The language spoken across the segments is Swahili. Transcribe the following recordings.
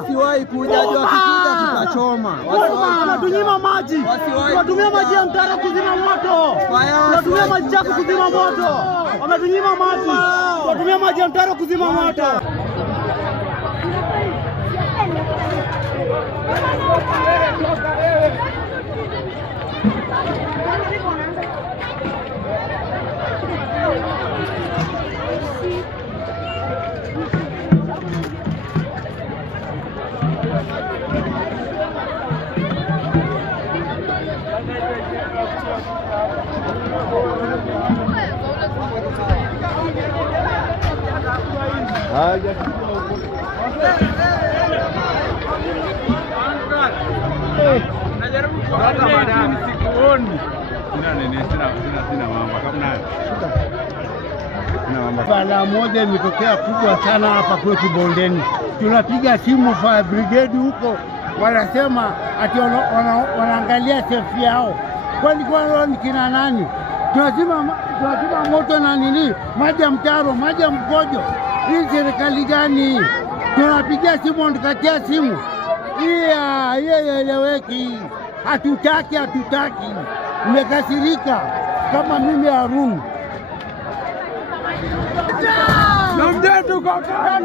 Wasiwahi kuja, wakikuja tutachoma. Wanatunyima maji. Tunatumia maji ya mtaro kuzima moto. Tunatumia maji chafu kuzima moto. Wametunyima maji. Tunatumia maji ya mtaro kuzima moto. Bala moja imetokea kubwa sana hapa kwetu bondeni. Tunapiga simu fire brigade huko, wanasema ati wanaangalia safety yao. Kwani kwa ni kina nani? Tunazima moto na nini? Maji ya mtaro, maji ya mkojo. Hii serikali gani? Tunapigia simu, wanakatia simu. Hiyo eleweki. Hatutaki. Nimekasirika kama mimi Harun. Namjetu kaka.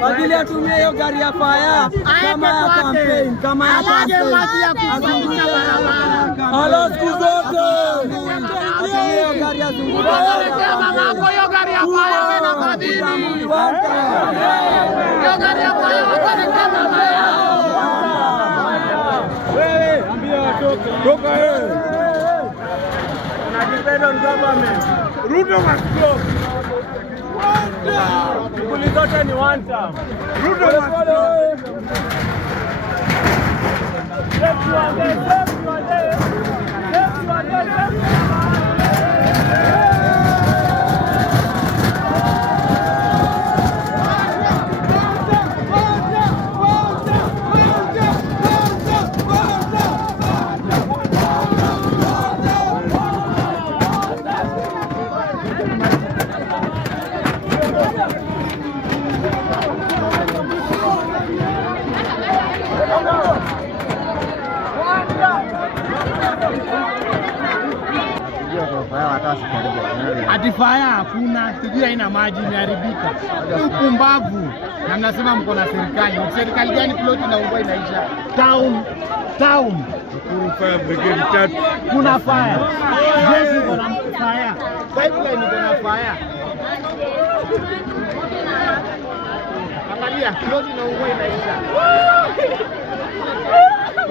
Badili atumie hiyo gari ya faya kama ya campaign, kama ya campaign. Azunguka barabara. Alo siku zote. Atumie hiyo gari ya zunguka. Hiyo gari ya faya wewe na badili. Hiyo gari ya faya wewe kama faya. Wewe ambia watoke. Toka wewe. Unajipenda government. Ruto must go. Shughuli zote ni one time. Ruto must go. Ati faya hakuna, sijui haina maji, imeharibika. Upumbavu. Na mnasema mko na serikali. Serikali gani? Ploti na ungua inaisha. Town. Kuna fire brigade tatu. Kuna fire. Jeshi kuna fire. Pipeline kuna fire. Angalia, ploti na ungua inaisha.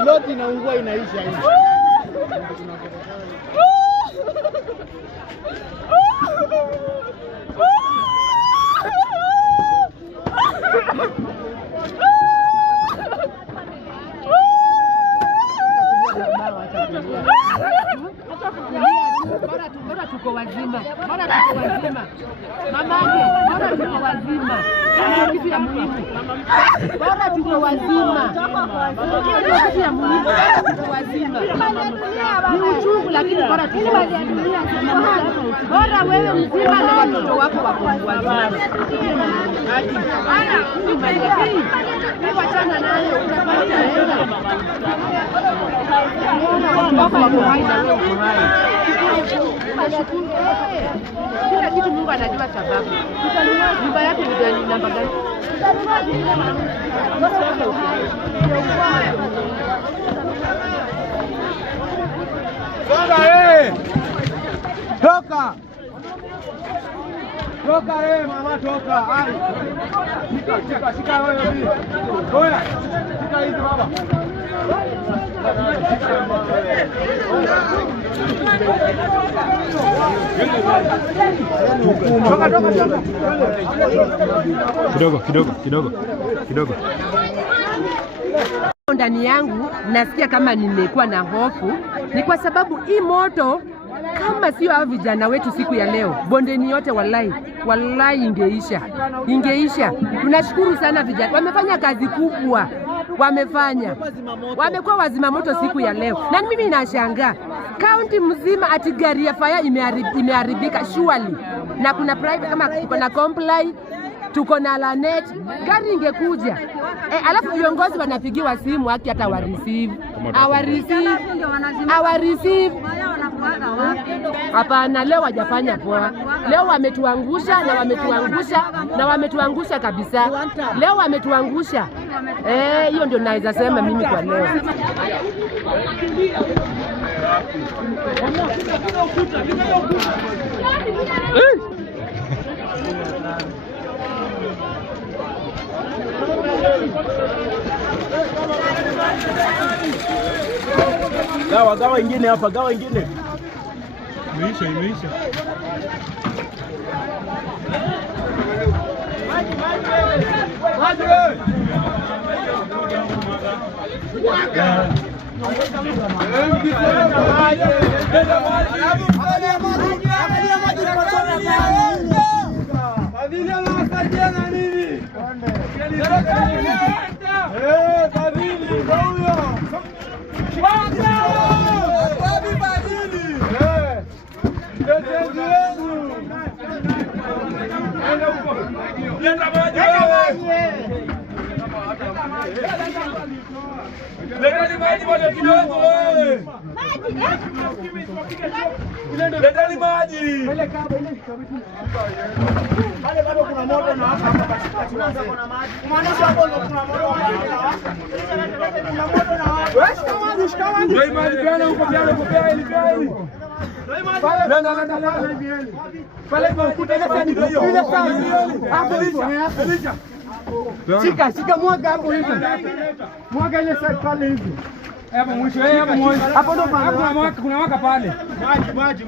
Ploti na ungua inaisha hivi. Bora tuko wazima. Mamake, bora tuko wazima. Ndio kitu ya muhimu. Bora tuko wazima. Ndio kitu ya muhimu. Tuko wazima. Ni uchungu lakini bora tuko wazima. Bora wewe mzima na watoto wako wako wazima. Wachana nayo utapata hela. Wako wako hai na wewe uko hai. Kila kitu Mungu anajua sababu. Nyumba yake ni gani, namba gani? Toka! Toka wewe mama, toka. Ai. Shika wewe hivi. Oya. Shika hizi baba. Kidogo. Ndani yangu nasikia kama nimekuwa na hofu, ni kwa sababu hii moto kama sio hao vijana wetu siku ya leo, Bondeni yote wallahi ingeisha. Tunashukuru sana vijana, wamefanya kazi kubwa, wamekuwa wazima moto siku ya leo. Na mimi nashangaa kaunti mzima ati gari ya fire imeharibika surely, na kuna private kama tuko na Comply, tuko na Lanet, gari ingekuja. Alafu viongozi wanapigiwa simu haki hata wa receive. Hapana, leo wajafanya poa. Leo wametuangusha kabisa. Leo wametuangusha. Hiyo ndio naweza sema mimi kwa leo. Gawa ingine hapa, gawa ingine. Imeisha. Leteni maji. Pale bado kuna moto na hapa katikati kuna maji. Kumaanisha hapo kuna moto. Kuna moto na hapo. Shikamandu. Ndio maji gani huko pia ili pale kwa ukuta ile sana. Shika mwaga hapo hivi. Mwaga ile side pale hivi. Hapo mwisho hapo mwisho. Hapo ndo kuna waka pale. Maji.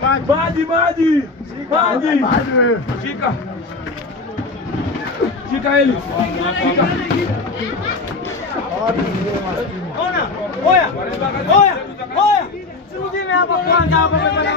Shika hili. Shika. Oya. Sirudini hapa kwanza hapa mbele.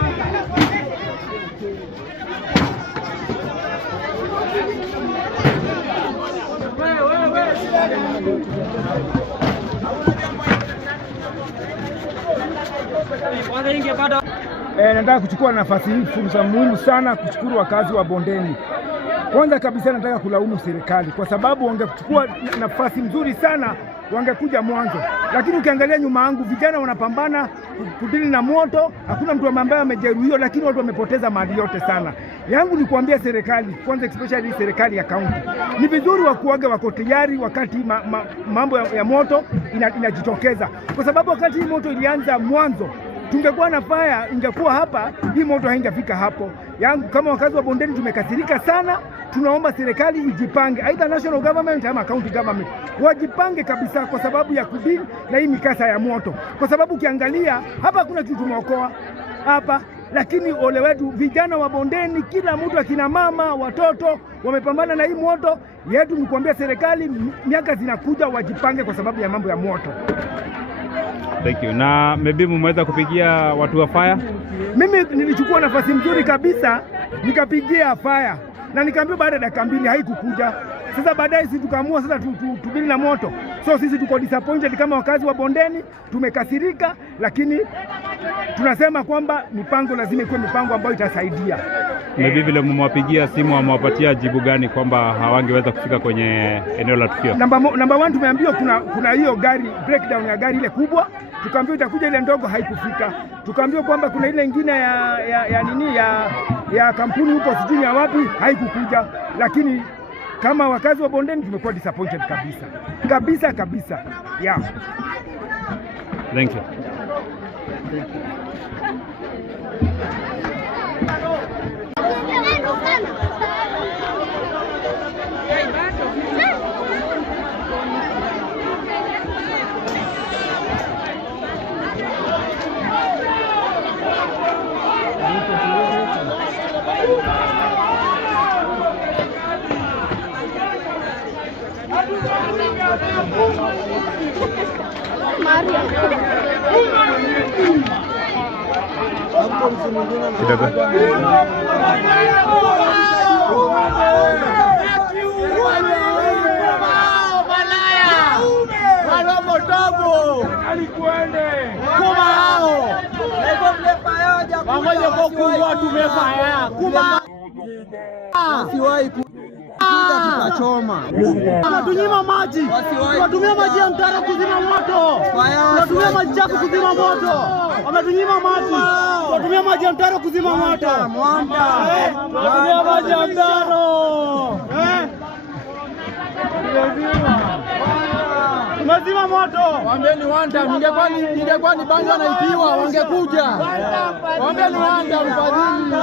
Nataka kuchukua nafasi hii, fursa muhimu sana kushukuru wakazi wa Bondeni. Kwanza kabisa nataka kulaumu serikali kwa sababu wangechukua nafasi nzuri sana wangekuja mwanzo, lakini ukiangalia nyuma yangu vijana wanapambana kudili na moto, hakuna mtu ambaye amejeruhiwa, lakini watu wamepoteza mali yote sana. Yangu ni kuambia serikali, kwanza especially serikali ya kaunti, ni vizuri wakuage wako tayari wakati mambo ya moto inajitokeza, kwa sababu wakati hii moto ilianza mwanzo tungekuwa na fire ingekuwa hapa, hii moto haingefika hapo. Yangu kama wakazi wa Bondeni tumekasirika sana, tunaomba serikali ijipange, either national government ama county government wajipange kabisa kwa sababu ya kudili na hii mikasa ya moto, kwa sababu ukiangalia hapa kuna kitu tumeokoa hapa, lakini ole wetu vijana wa Bondeni, kila mtu, akina mama, watoto wamepambana na hii moto yetu. Nikwambia serikali miaka zinakuja wajipange kwa sababu ya mambo ya moto. Thank you. Na maybe mmeweza kupigia watu wa fire? Mimi nilichukua nafasi mzuri kabisa nikapigia fire na nikaambia baada ya dakika 2 haikukuja. Sasa baadaye sisi tukaamua sasa tudili na moto. So sisi tuko disappointed kama wakazi wa Bondeni, tumekasirika, lakini tunasema kwamba mipango lazima ikuwe mipango ambayo itasaidia. Maybe vile mmewapigia simu amewapatia jibu gani kwamba hawangeweza kufika kwenye eneo la tukio? Number 1 tumeambiwa kuna hiyo gari, breakdown ya gari ile kubwa, tukaambiwa itakuja ile ndogo, haikufika. Tukaambiwa kwamba kuna ile nyingine ya kampuni huko sijui ya wapi, haikukuja. Lakini kama wakazi wa Bondeni tumekuwa disappointed kabisa. Yeah. Thank you. Thank you. Tutachoma. Tunatunyima maji. Tunatumia maji ya mtaro kuzima moto. Tunatumia maji chafu kuzima moto. Wametunyima maji. Tunatumia maji ya mtaro kuzima moto. Tunatumia maji ya mtaro. Tumezima moto. Waambieni wanda, ningekuwa ni banjo naitiwa wangekuja. Waambieni wanda mfadhili.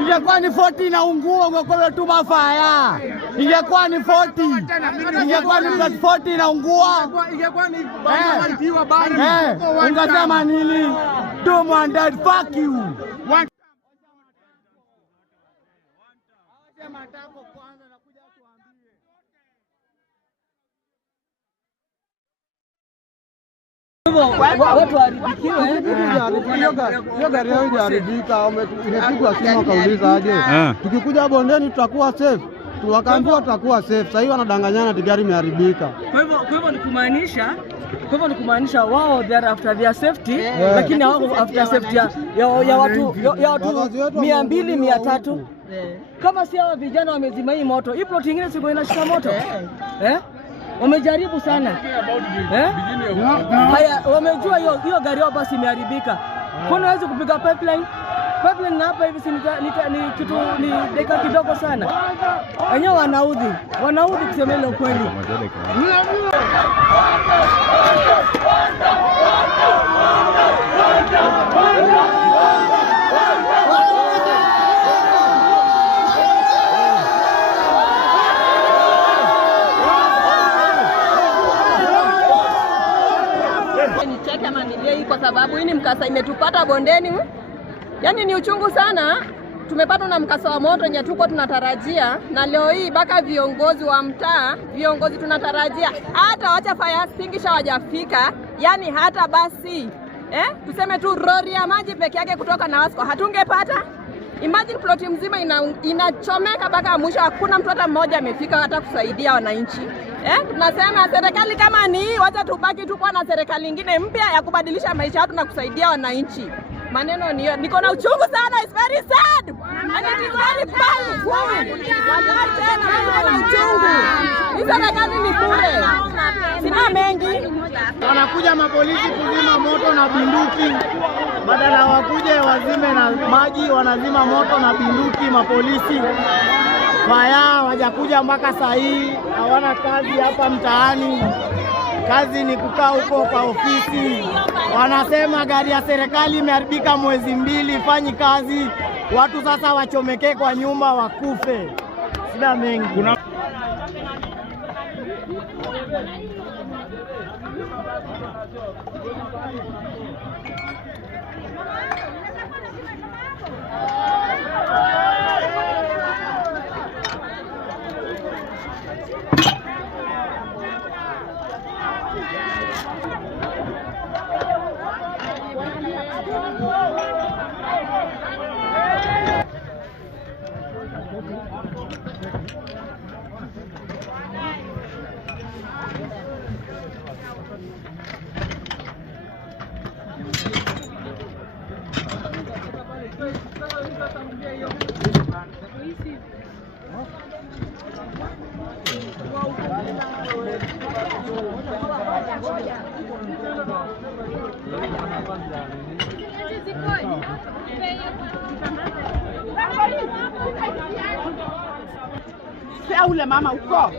Ingekuwa ni 40 inaungua, ungekuwa tu mafaya. Ingekuwa ni 40. Ingekuwa ni 40 inaungua. Ingekuwa ni banda walitiwa banda. Ungesema nini? Domo and dad, fuck you. Watu waharibikiwe. Hiyo gari yao ijaharibika, imepigwa simu wakauliza aje. Tukikuja bondeni tutakuwa safe. Wakaambiwa tutakuwa safe. Sasa hivi wanadanganyana ati gari imeharibika. Kwa hivyo ni kumaanisha wao they are after their safety, lakini hawako after safety ya watu 200 300. Kama si hao vijana wamezima hii moto, hii plot nyingine siko inashika moto. Wamejaribu sana. Haya, wamejua hiyo gari yao basi imeharibika. Kuna hawezi kupiga pipeline na hapa hivi ni kitu ni dakika kidogo sana. Wenyewe wanaudhi kusema ile ukweli. Kwa sababu hii ni mkasa imetupata bondeni. Yaani ni uchungu sana. Tumepatwa na mkasa wa moto yenye tulikuwa tunatarajia, na leo hii mpaka viongozi wa mtaa, tunatarajia hata wacha fire extinguisher hawajafika, yani hata basi tuseme tu rori ya maji peke yake kutoka na Wasco hatungepata. Imagine ploti mzima inachomeka mpaka mwisho, hakuna mtu hata mmoja amefika hata kusaidia wananchi. Tunasema serikali kama ni wacha tubaki tu kwa na serikali nyingine mpya ya kubadilisha maisha yetu na kusaidia wananchi. Maneno ni niko na uchungu sana, it's very sad. And it is very bad. Wallahi tena niko na uchungu. Hii serikali ni bure. Sina mengi. Wanakuja mapolisi kuzima moto na bunduki. Badala wakuje wazime na maji, wanazima moto na bunduki mapolisi. Faya wajakuja mpaka saa hii, hawana kazi hapa mtaani. Kazi ni kukaa huko kwa ofisi. Wanasema gari ya serikali imeharibika mwezi 2, ifanyi kazi. Watu sasa wachomeke kwa nyumba wakufe. Sina mengi. Ule mama uko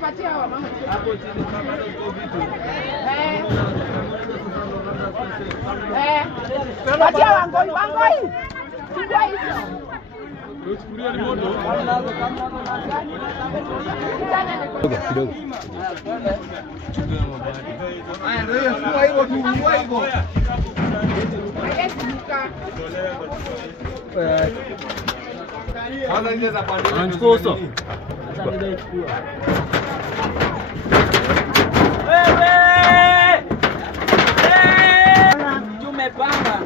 patia wa mama hapo chini kama iko vitu patia wangoi sijui Kidogo. Tumepanga.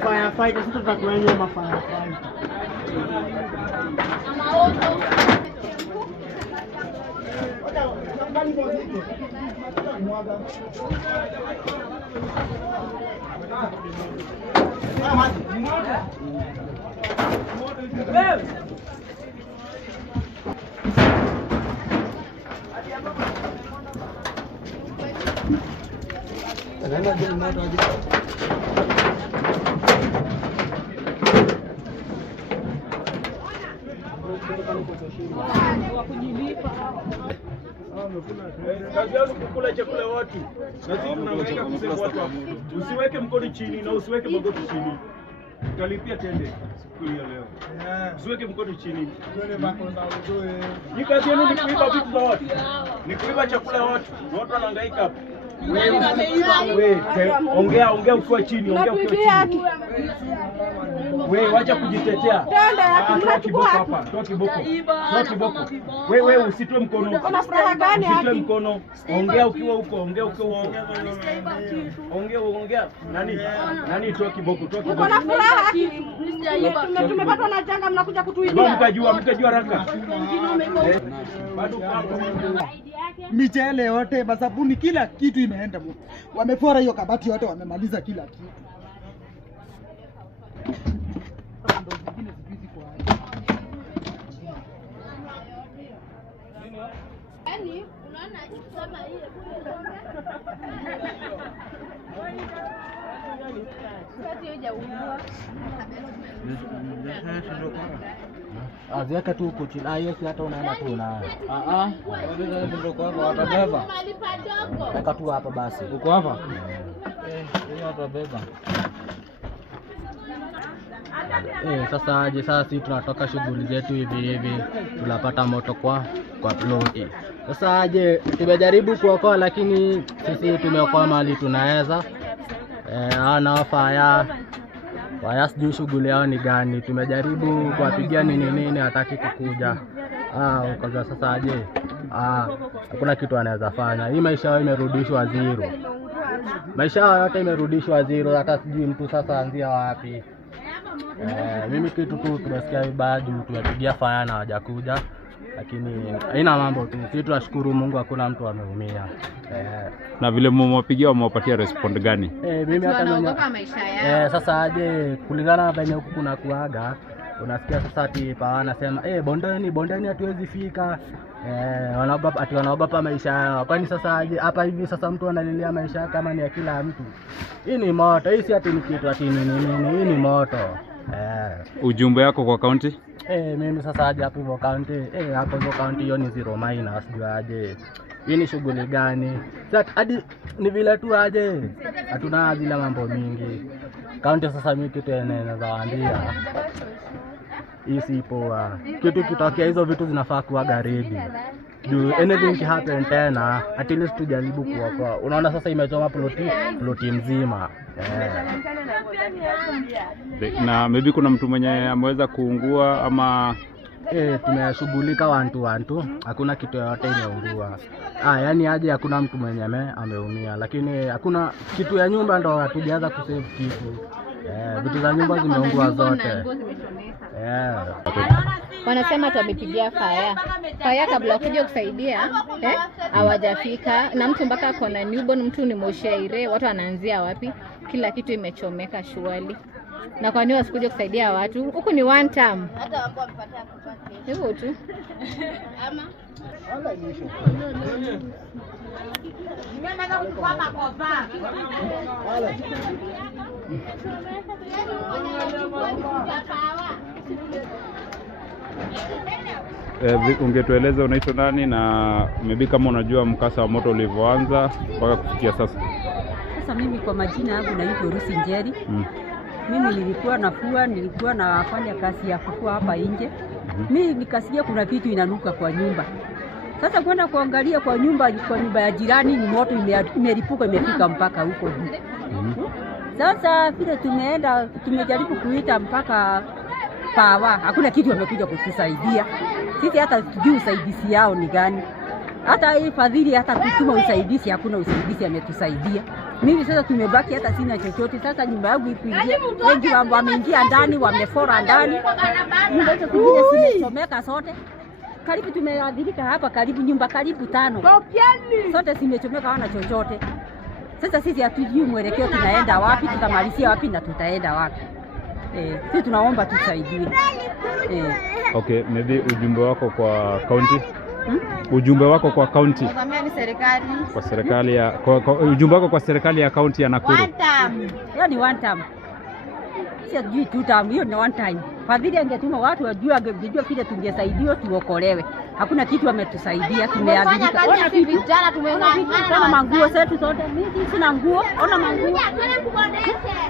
Firefight, sisi tutakuwa nyuma firefight. Kazi yangu kukula chakula watu. Na sisi tunaweka kusema watu. Usiweke mkono chini na usiweke magoti chini. Utalipia tende siku ya leo. Usiweke mkono chini. Ni kazi yenu ni kuiba vitu za watu. Ni kuiba chakula ya watu. Watu wanahangaika hapa. Wewe ongea ukiwa chini, ongea ukiwa chini. Wewe wacha kujitetea. Toa kiboko hapa, toa kiboko. Toa kiboko. Wewe usitoe mkono. Kuna furaha gani hapa? Usitoe mkono. Ongea ukiwa huko, ongea ukiwa huko. Ongea. Nani toa kiboko, toa kiboko. Kuna furaha. Tumepatwa na janga, mnakuja kutuibia. Mkajua haraka. Bado hapo. Michele yote, masabuni, kila kitu imeenda moto. Wamefora hiyo kabati yote, wamemaliza kila kitu. Yaani unaona kama ile Aziweka tu huko chini. Hiyo si hata unaenda tu na. Ndio kwa hapo watabeba. Weka tu hapa basi. Uko hapa? Hiyo watabeba. Sasa aje sasa sisi tunatoka shughuli zetu hivi tunapata moto kwa ploti. Sasa aje tumejaribu kuokoa lakini sisi tumeokoa mali tunaweza. Ana fire sijui shughuli yao ni gani. Tumejaribu kuwapigia nini hataki kukuja. Kwa sasa aje hakuna kitu anaweza fanya. Hii maisha yao imerudishwa zero. Maisha yao yote imerudishwa zero, hata sijui mtu sasa anzia wapi. Mimi kitu tu tumesikia vibaya juu tumepigia fire na hawajakuja, lakini haina mambo tu. Sisi tunashukuru Mungu hakuna mtu ameumia. Na vile mmewapigia wamewapatia respond gani? Mimi hata wanaogopa maisha yao. Sasa aje kulingana na venye huku kuna kuaga, unasikia sasa ati wanasema bondeni hatuwezi fika. Wanaogopa maisha yao. Kwani sasa aje hapa hivi sasa mtu analilia maisha kama ni ya kila mtu. Hii ni moto, hii si ati ni kitu ati nini, hii ni moto. Ujumbe yako kwa county? Mimi sasa aje hapo hivyo county, hapo hivyo county hiyo ni zero minus, sijua aje. Hii ni shughuli gani? Sasa hadi ni vile tu aje. Hatuna zile mambo mingi. County sasa mimi kitu naweza waambia. Hii si poa. Kitu kitokea hizo vitu zinafaa kuwa garedi. Do anything happen tena, at least tujaribu kuokoa. Unaona sasa imechoma ploti mzima. Na maybe kuna mtu mwenye ameweza kuungua ama tumeshughulika wantu. Hakuna kitu yote imeungua. Yaani aje hakuna mtu mwenye ameumia, lakini hakuna kitu ya nyumba ndo hatujaanza kusave kitu. Vitu za nyumba zimeungua zote. Wanasema tumepigia fire kabla kuja kusaidia, hawajafika na mtu mpaka ako na newborn, mtu ni moshaire, watu wanaanzia wapi? Kila kitu imechomeka shuali. Na kwa nini wasikuja kusaidia watu? Huku ni one time. Hata ambao wamepatia kupata. Hivyo tu. Ama nimeanza kuchukua makopa. Ungetueleza unaitwa nani na maybe kama unajua mkasa wa moto ulivyoanza mpaka kufikia sasa? Sasa mimi kwa majina yangu naitwa Rusi Njeri. Mimi nilikuwa nafua, nilikuwa nafanya kazi ya kufua hapa nje. Mimi nikasikia kuna kitu inanuka kwa nyumba. Sasa kwenda kuangalia kwa nyumba ya jirani, ni moto imelipuka imefika mpaka huko juu. Sasa vile tumejaribu kuita mpaka pawa, hakuna kitu wamekuja kutusaidia. Sisi hata tujui usaidizi yao ni gani. Hata hii fadhili hata kutuma usaidizi, hakuna usaidizi ametusaidia. Mimi sasa tumebaki hata sina chochote. Sasa nyumba yangu ipigie, wengi wameingia ndani, wamefora ndani. Nyumba hizo zingine zimechomeka sote. Karibu tumeadhirika hapa karibu nyumba karibu 5. Sote zimechomeka, hawana chochote. Sasa sisi hatujui mwelekeo tunaenda wapi, tutamalizia wapi na tutaenda wapi. Sisi tunaomba tusaidie. Okay, maybe ujumbe wako kwa county? Ujumbe wako kwa county? Kwa serikali ya ujumbe wako kwa serikali ya county ya Nakuru? One time. Hiyo ni one time. Sio juu 2 time, hiyo ni one time. Fadhili angetuma watu wajua vile tungesaidiwa tuokolewe. Hakuna kitu wametusaidia, tumeadhirika. Ona vijana tumeona manguo zetu zote. Mimi sina nguo, ona manguo.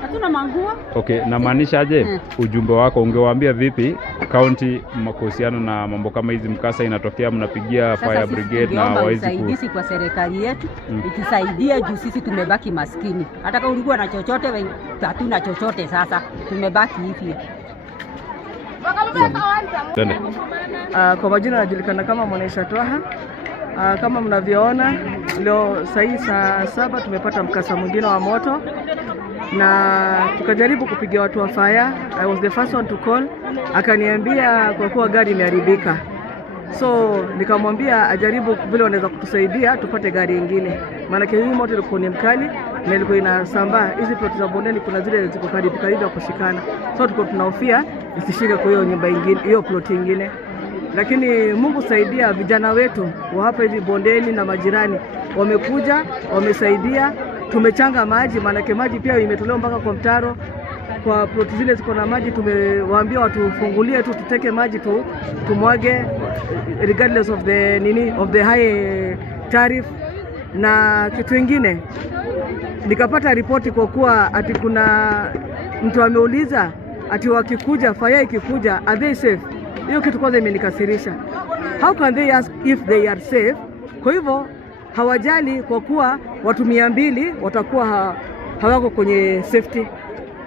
Hatuna manguo. Okay, na maanisha aje ujumbe wako ungewaambia vipi county kuhusiana na mambo kama hizi, mkasa inatokea mnapigia fire brigade na hawawezi usaidizi kwa serikali yetu itusaidie juu sisi tumebaki maskini. Hata kama ulikuwa na chochote, hatuna chochote sasa. Tumebaki hivi. Kwa majina najulikana kama Mwanaisha Twaha. Kama mnavyoona leo saa 7 tumepata mkasa mwingine wa moto na tukajaribu kupigia watu wa fire. I was the first one to call. Akaniambia kwa kuwa gari imeharibika. So nikamwambia ajaribu vile wanaweza kutusaidia tupate gari nyingine. Maana hii moto ilikuwa ni mkali na ilikuwa inasambaa. Hizi plot za bondeni kuna zile ziko karibu kushikana. So tulikuwa tunahofia isishike kwa hiyo nyumba nyingine, hiyo plot nyingine. Lakini Mungu saidia, vijana wetu wa hapa hivi bondeni na majirani wamekuja, wamesaidia. Tumechanga maji, maana maji pia imetolewa mpaka kwa mtaro. Kwa plot zile ziko na maji tumewaambia watufungulie tu tuteke maji tumwage regardless of the high tariff. Na kitu kingine nikapata ripoti kwa kuwa ati kuna mtu ameuliza ati wakikuja fire ikikuja are they safe. Hiyo kitu kwanza imenikasirisha. How can they ask if they are safe? Kwa hivyo hawajali kwa kuwa watu 200 watakuwa hawako kwenye safety.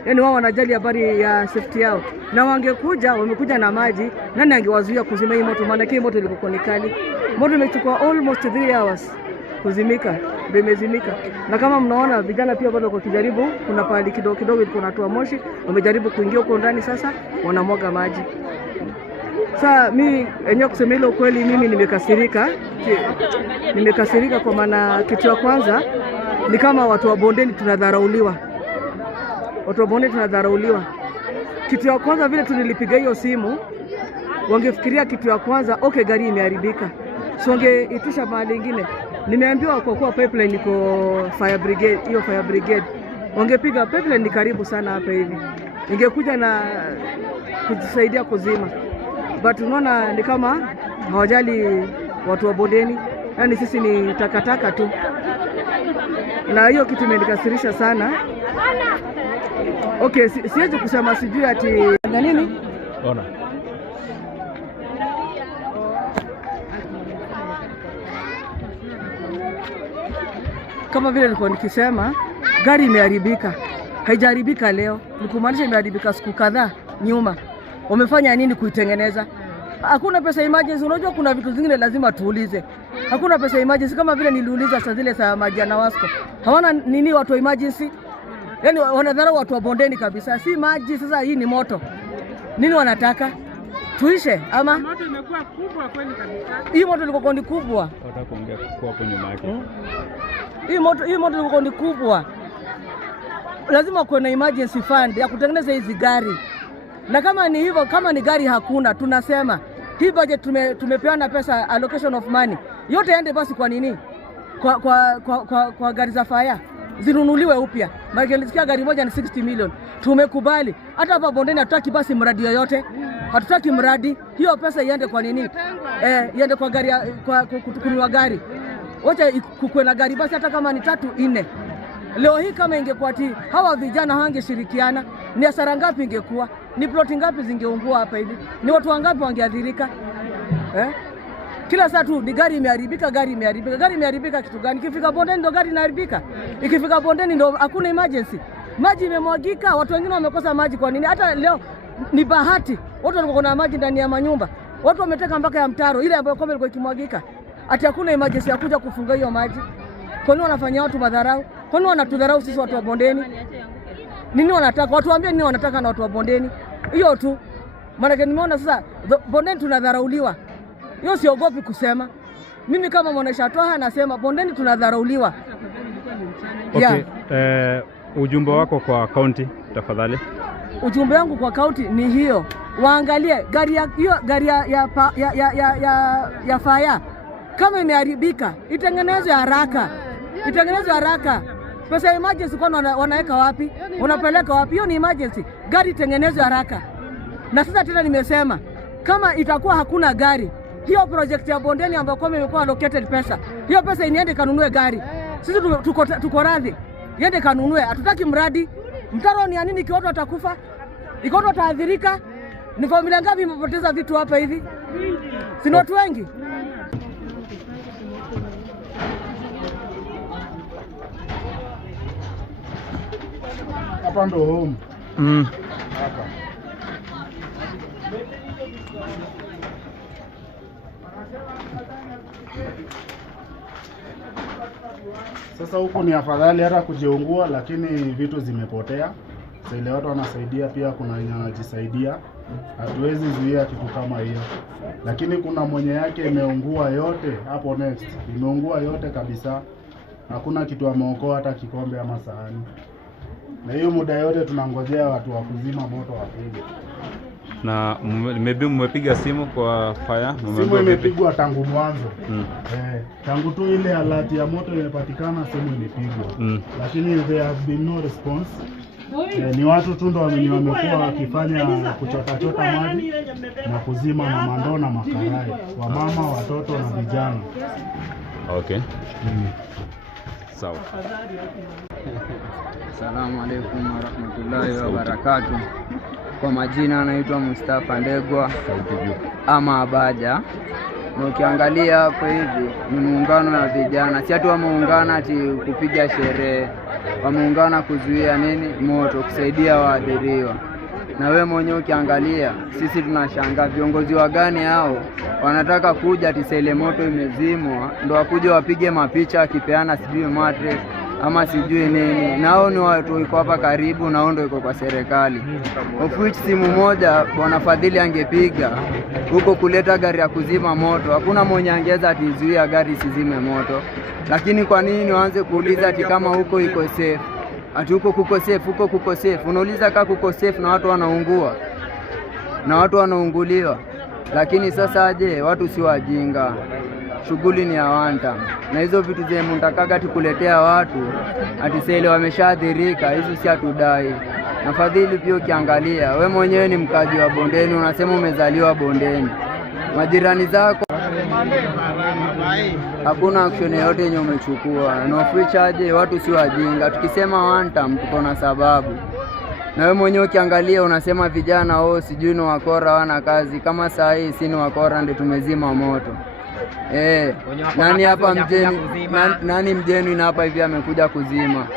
Yaani wao wanajali habari ya safety yao. Na wamekuja na maji, nani angewazuia kuzima hii moto? Maana hii moto ilikuwa ni kali. Moto imechukua almost 3 hours kuzimika, imezimika. Na kama mnaona vijana pia bado wakijaribu, kuna pali kidogo ilikuwa inatoa moshi, wamejaribu kuingia huko ndani, sasa wanamwaga maji. Sasa mimi enyewe kusema ile ukweli, mimi nimekasirika kwa maana kitu ya kwanza ni kama watu wa bondeni tunadharauliwa. Watu wa bondeni tunadharauliwa. Kitu ya kwanza vile tunilipiga hiyo simu, wangefikiria kitu ya kwanza okay gari imeharibika. So wangeitisha mahali nyingine. Nimeambiwa kwa kuwa pipeline iko fire brigade, hiyo fire brigade. Wangepiga pipeline ni karibu sana hapa hivi. Ingekuja na kujisaidia kuzima. But unaona ni kama hawajali watu wa bondeni. Yaani sisi ni takataka tu. Na hiyo kitu imenikasirisha sana. Okay, siwezi kusema sijui ati na nini? Ona. Kama vile nilikuwa nikisema, gari imeharibika. Haijaharibika leo. Nikumaanisha imeharibika siku kadhaa nyuma. Wamefanya nini kuitengeneza? Hakuna pesa emergency. Unajua kuna vitu zingine lazima tuulize. Hakuna pesa emergency, kama vile niliuliza saa zile za Majana Wasco. Hawana nini watu wa emergency? Yaani wanadharau watu wa bondeni kabisa. Si maji, sasa hii ni moto. Nini wanataka? Tuishe ama moto imekuwa kubwa kweli kabisa. Hii moto ilikuwa ni kubwa. Nataka kuongea kwa hapo nyuma yake. Hii moto ilikuwa ni kubwa. Lazima kuwe na emergency fund ya kutengeneza hizi gari. Na kama ni hivyo, kama ni gari hakuna, tunasema hii budget tumepeana pesa, allocation of money. Yote yaende basi kwa nini? Kwa gari za fire zinunuliwe upya. Maana nilisikia gari moja ni 60 million. Tumekubali. Hata hapa bondeni hatutaki basi mradi yoyote. Hatutaki mradi. Hiyo pesa iende kwa nini? Iende kwa gari, kwa kununua gari. Wacha kukue na gari basi hata kama ni 3 4. Leo hii kama ingekuwa hawa vijana hawangeshirikiana, ni hasara ngapi ingekuwa? Ni ploti ngapi zingeungua hapa hivi? Ni watu wangapi wangeathirika? Kila saa tu ni gari imeharibika, gari imeharibika. Gari imeharibika kitu gani? Ikifika bondeni ndo gari inaharibika. Ikifika bondeni ndo hakuna emergency. Maji imemwagika, watu wengine wamekosa maji kwa nini? Hata leo ni bahati. Watu walikuwa na maji ndani ya manyumba. Watu wameteka mpaka ya mtaro ile ambayo kombe ilikuwa ikimwagika. Ati hakuna emergency ya kuja kufunga hiyo maji. Kwa nini wanafanyia watu madharau? Kwa nini wanatudharau sisi watu wa bondeni? Nini wanataka? Watu waambie nini wanataka na watu wa bondeni. Hiyo tu. Maana nimeona sasa bondeni tunadharauliwa. Hiyo siogopi kusema. Mimi kama Mwanaisha Twaha nasema bondeni tunadharauliwa. Okay. Ujumbe wako kwa county tafadhali. Ujumbe wangu kwa county ni hiyo. Waangalie gari ya fire kama imeharibika itengenezwe haraka. Itengenezwe haraka. Pesa ya emergency kwa wanaweka wapi? Unapeleka wapi? Hiyo ni emergency. Gari itengenezwe haraka. Na sasa tena nimesema kama itakuwa hakuna gari, hiyo project ya bondeni ambayo kwa imekuwa allocated pesa, hiyo pesa iniende kanunue gari. Sisi tuko radhi. Yende kanunue. Hatutaki mradi. Mtaro ni nini ikiwa watu watakufa? Ikiwa watu wataathirika? Ni familia ngapi imepoteza vitu hapa hivi? Si watu wengi? Hapa ndo home. Hapa. Sasa huku ni afadhali hata kujiungua, lakini vitu zimepotea. Sasa ile watu wanasaidia, pia kuna wenye wanajisaidia. Hatuwezi zuia kitu kama hiyo. Lakini kuna mwenye yake imeungua yote hapo next. Imeungua yote kabisa. Hakuna kitu ameokoa hata kikombe ama sahani. Na hiyo muda yote tunangojea watu wa kuzima moto wapige. Na maybe mmepiga simu kwa fire? Simu imepigwa tangu mwanzo. Tangu tu ile alert ya moto imepatikana simu imepigwa. Lakini there have been no response. Ni watu tu ndo wamekuwa wakifanya kuchota maji na kuzima na mandoo na makarai. Wamama, watoto na vijana. Okay. Sawa. Assalamu alaikum warahmatullahi wabarakatuh. Kwa majina anaitwa Mustafa Ndegwa ama Abaja. Na ukiangalia hapo hivi ni muungano wa vijana. Si ati wameungana ati kupiga sherehe. Wameungana kuzuia nini? Moto, kusaidia waathiriwa. Na wewe mwenyewe ukiangalia, sisi tunashangaa viongozi wa gani hao wanataka kuja ati ile moto imezimwa ndio wakuje wapige mapicha akipeana sijui mattress ama sijui nini. Nao ni watu wako hapa karibu na ndio iko kwa serikali. Of which simu moja bwana Fadhili angepiga huko kuleta gari ya kuzima moto, hakuna mwenye angeza atizuia gari sizime moto. Lakini kwa nini waanze kuuliza ati kama huko iko safe? Ati huko kuko safe, huko kuko safe. Unauliza kama kuko safe na watu wanaungua. Na watu wanaunguliwa. Lakini sasa aje watu si wajinga. Shughuli ni ya wanta. Na hizo vitu zenye mtakaga ati kuletea watu ati sele wameshaathirika, hizo si atudai. Na Fadhili pia ukiangalia, we mwenyewe ni mkaji wa bondeni, unasema umezaliwa bondeni. Majirani zako hakuna action yote yenye umechukua. Na ufichaje watu si wajinga. Tukisema wanta tuko na sababu. Na wewe mwenyewe ukiangalia unasema vijana sijui ni wakora wana kazi. Kama saa hii si ni wakora ndio tumezima moto. Nani hapa mjeni? Nani mjeni na hapa hivi amekuja kuzima?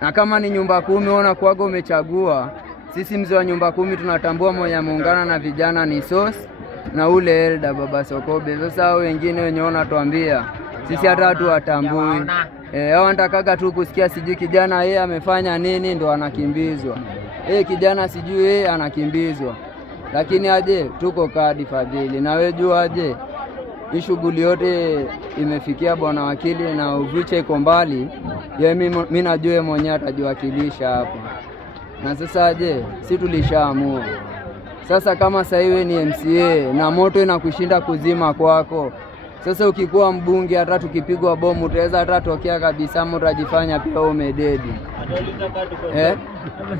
Na kama ni nyumba 10 unaona kwago umechagua. Sisi mzee wa nyumba 10 tunatambua mmoja muungana na vijana ni SOS na ule Elda Baba Sokobe. Sasa hao wengine wenye wanatuambia sisi hata hatuwatambui. Hao wanataka tu kusikia sijui kijana yeye amefanya nini ndo anakimbizwa. Kijana sijui yeye anakimbizwa. Lakini aje tuko kadi Fadhili. Na wewe jua aje hii shughuli yote imefikia bwana wakili na uviche iko mbali. Mimi najua mwenyewe atajiwakilisha hapa. Na sasa aje si tulishaamua. Sasa kama sasa hivi ni MCA na moto inakushinda kuzima kwako. Sasa ukikuwa mbunge hata tukipigwa bomu utaweza hata tokea kabisa, utajifanya pia umededi.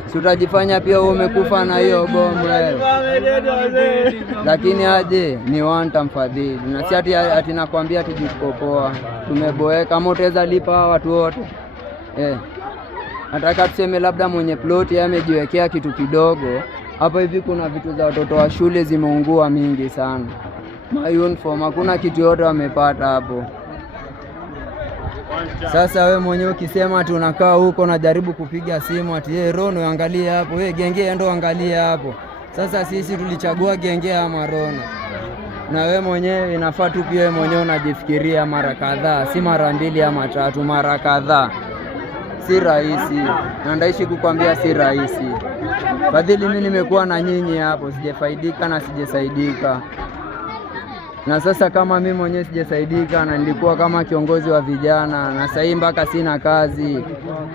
Si utajifanya pia umekufa na hiyo bomu. Lakini aje ni wanta Fadhili. Na si ati nakwambia tujikopoa. Tumeboeka, kama utaweza lipa watu wote. Nataka tuseme labda mwenye ploti amejiwekea kitu kidogo. Hapa hivi kuna vitu za watoto wa shule zimeungua mingi sana. Uniform, hakuna kitu yote wamepata hapo. Sasa we mwenyewe ukisema tunakaa huko na jaribu kupiga simu ati Rono angalia hapo, Genge ndo angalia hapo. Sasa sisi tulichagua Genge ama Rono? Na we mwenyewe inafaa tu pia we mwenyewe unajifikiria mara kadhaa, si mara 2 ama 3, mara kadhaa. Si rahisi, na ndaishi kukwambia si rahisi. Fadhili mimi nimekuwa na nyinyi hapo, sijafaidika na sijasaidika. Na sasa kama mimi mwenyewe sijasaidika na nilikuwa kama kiongozi wa vijana na sasa mpaka sina kazi.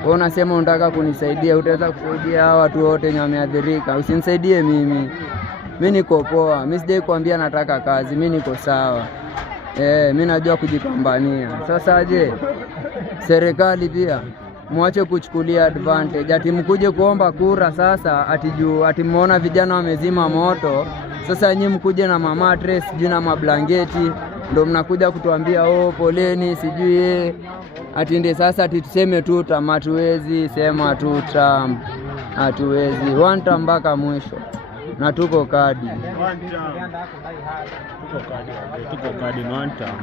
Wewe unasema unataka kunisaidia, utaweza kusaidia hawa watu wote wenye wameathirika. Usinisaidie mimi. Mimi niko poa. Mimi sijai kuambia nataka kazi, mimi niko sawa. Mimi najua kujipambania. Sasa je, serikali pia mwache kuchukulia advantage. Ati mkuje kuomba kura sasa ati mmeona vijana wamezima moto. Sasa nyinyi mkuje na mamatres, sijui na mablangeti, ndio mnakuja kutuambia poleni sijui ati ndio sasa ati tuseme tu hatuwezi sema tu hatuwezi. 1 term mpaka mwisho. Na tuko kadi. Tuko kadi 1 term.